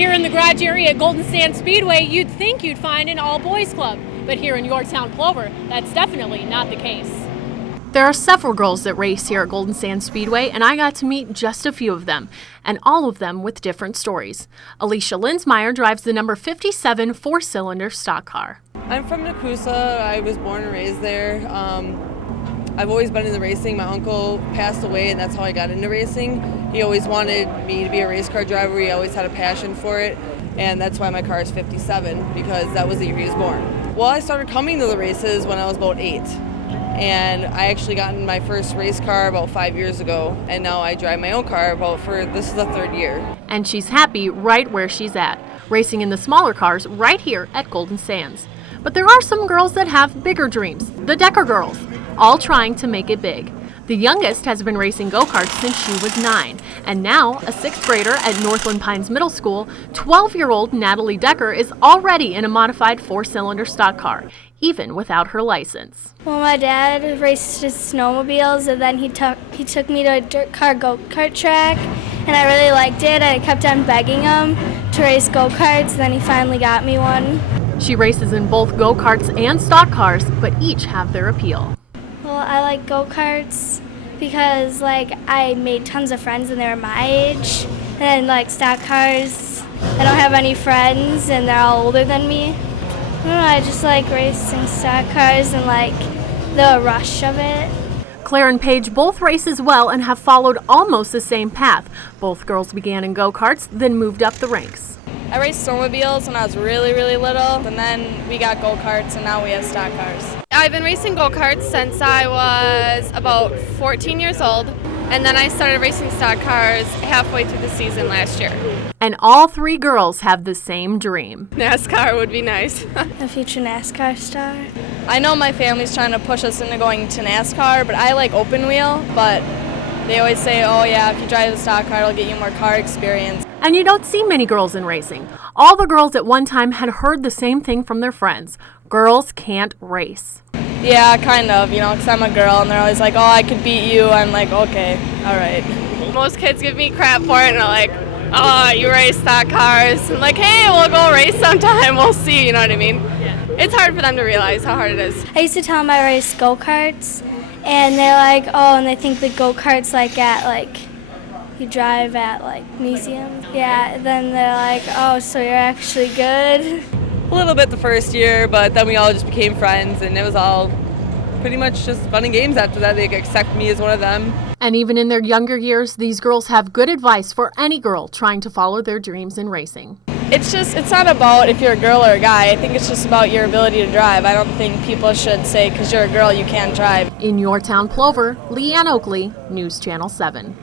Here in the garage area at Golden Sand Speedway, you'd think you'd find an all-boys club. But here in Yorktown Plover, that's definitely not the case. There are several girls that race here at Golden Sand Speedway, and I got to meet just a few of them, and all of them with different stories. Alicia Linsmeyer drives the number 57 four-cylinder stock car. I'm from Nakusa. I was born and raised there. I've always been into racing. My uncle passed away, and that's how I got into racing. He always wanted me to be a race car driver. He always had a passion for it, and that's why my car is 57, because that was the year he was born. Well, I started coming to the races when I was about 8. And I actually got in my first race car about 5 years ago, and now I drive my own car this is the 3rd year. And she's happy right where she's at, racing in the smaller cars right here at Golden Sands. But there are some girls that have bigger dreams, the Decker girls, all trying to make it big. The youngest has been racing go-karts since she was 9, and now a 6th grader at Northland Pines Middle School, 12-year-old Natalie Decker is already in a modified four-cylinder stock car, even without her license. Well, my dad raced his snowmobiles, and then he took me to a dirt car go-kart track, and I really liked it. I kept on begging him to race go-karts, and then he finally got me one. She races in both go-karts and stock cars, but each have their appeal. Well, I like go-karts because I made tons of friends and they were my age. And then stock cars, I don't have any friends and they're all older than me. I don't know, I just like racing stock cars and the rush of it. Claire and Paige both race as well and have followed almost the same path. Both girls began in go-karts, then moved up the ranks. I raced snowmobiles when I was really, really little, and then we got go-karts, and now we have stock cars. I've been racing go-karts since I was about 14 years old, and then I started racing stock cars halfway through the season last year. And all 3 girls have the same dream. NASCAR would be nice. A future NASCAR star. I know my family's trying to push us into going to NASCAR, but I like open wheel, but they always say, oh yeah, if you drive a stock car, it'll get you more car experience. And you don't see many girls in racing. All the girls at one time had heard the same thing from their friends. Girls can't race. Yeah, kind of, because I'm a girl, and they're always like, oh, I could beat you. I'm like, okay, all right. Most kids give me crap for it, and they're like, oh, you race stock cars. I'm like, hey, we'll go race sometime. We'll see, you know what I mean? Yeah. It's hard for them to realize how hard it is. I used to tell them I race go-karts, and they're like, oh, and they think the go-karts you drive at museums. Yeah, then they're like, oh, so you're actually good? A little bit the first year, but then we all just became friends, and it was all pretty much just fun and games after that. They accept me as one of them. And even in their younger years, these girls have good advice for any girl trying to follow their dreams in racing. It's not about if you're a girl or a guy. I think it's just about your ability to drive. I don't think people should say because you're a girl you can't drive. In Yorktown Plover, Leanne Okuly, News Channel 7.